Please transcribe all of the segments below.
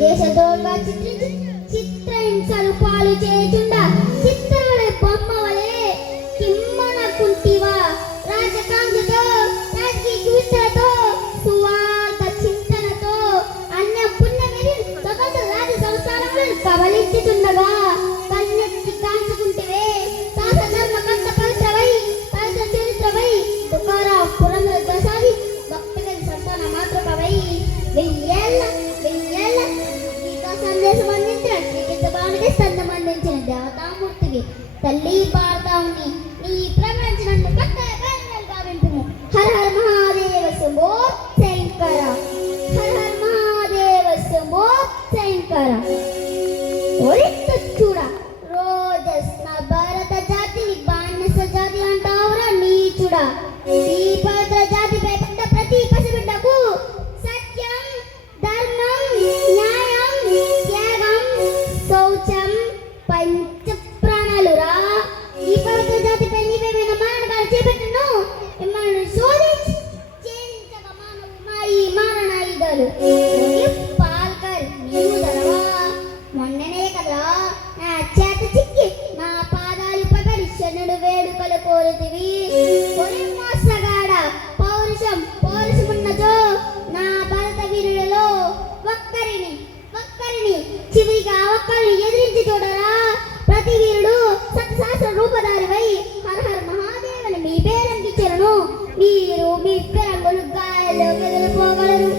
దేశదోల్గా చిత్రించి చిత్రహింసలు పాలు చేయుచుండ శ్రీకృష్ణ భావనకి దేవతామూర్తివి తల్లి పార్తావుని నీ ప్రపంచనన్ను కొత్త గావింపుము హర హర మహాదేవ శంభో శంకర. హర హర మహాదేవ శంభో శంకర. ఒరిత్తు చూడ రోజస్న భారత జాతిని బానిస జాతి అంటావురా నీచుడా. మారణాయుధాలు ఓయ్ నీవు ధరవా మొన్ననే కదా నా చేత చిక్కి. నా పాదాలు పగడి శనుడు వేడుకలు కోరుతివి. మోసగాడ పౌరుషం పౌరుషమున్నదో నా భరత వీరులలో ఒక్కరిని ఒక్కరిని చివరిగా ఒక్కరిని ఎదిరించి చూడరా? ప్రతి వీరుడు సత్శాస్త్ర రూపధారివై హర హర మహాదేవుని మీ పేరంకించరును మీరు మీ రంగులు గాయల్లో పోగలరు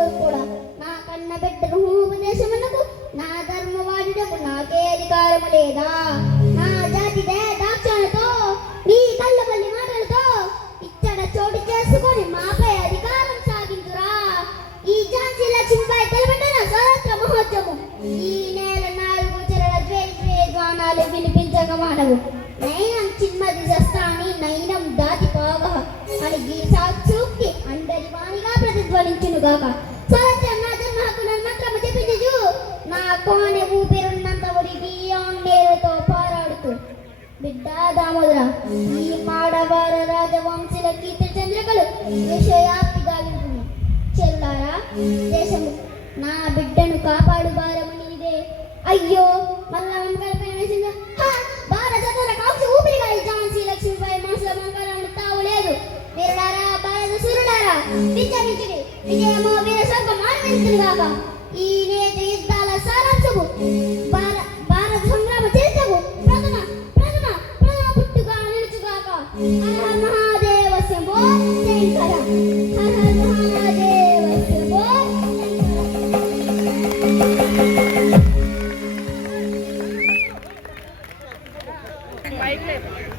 మూర్ఖుడా నా కన్న బిడ్డను ఉపదేశమునకు నా ధర్మవాడుటకు నాకే అధికారము లేదా? నా జాతిదే దాక్షణతో నీ కళ్ళపల్లి మాటలతో ఇచ్చట చోటు చేసుకొని మాపై అధికారం సాగించురా. ఈ ఝాన్సీ లక్ష్మిపై తెలబడిన స్వతంత్ర మహోత్సవం ఈ నేల నాలుగు చెరల ద్వేష వినిపించక మానవు. నయనం చిన్మది జస్తాని నయనం దాటి పోవహ అని గీసా చూక్తి అందరి వాణిగా ప్రతిధ్వనించునుగాక. నా కోనె ఊపిరున్నంత ఉడికి ఆంగ్లేయులతో పోరాడుతూ. బిడ్డ దామోదర ఈ మాడవార రాజవంశీల కీర్తి చంద్రికలు దేశవ్యాప్తిగా వింటున్నాయి చెల్లారా దేశము నా బిడ్డను కాపాడు భారము నీదే. అయ్యో మళ్ళా వంకలపై వేసిందా? హా, భారత చదువుల ఊపిరిగా ఈ ఝాన్సీ లక్ష్మిపై మనసులో వంకలను తావు లేదు వీరుడారా భారత సూర్యుడారా విజయించుడి విజయమో వీర ఈయన సారాంశము భారత సంగ్రామ చరిత్రకు ప్రథమ ప్రథమ ప్రథమ పుట్టుగా నిలుచుగాక హర మహాదేవ శంభో శంకర హర మహాదేవ శంభో శంకర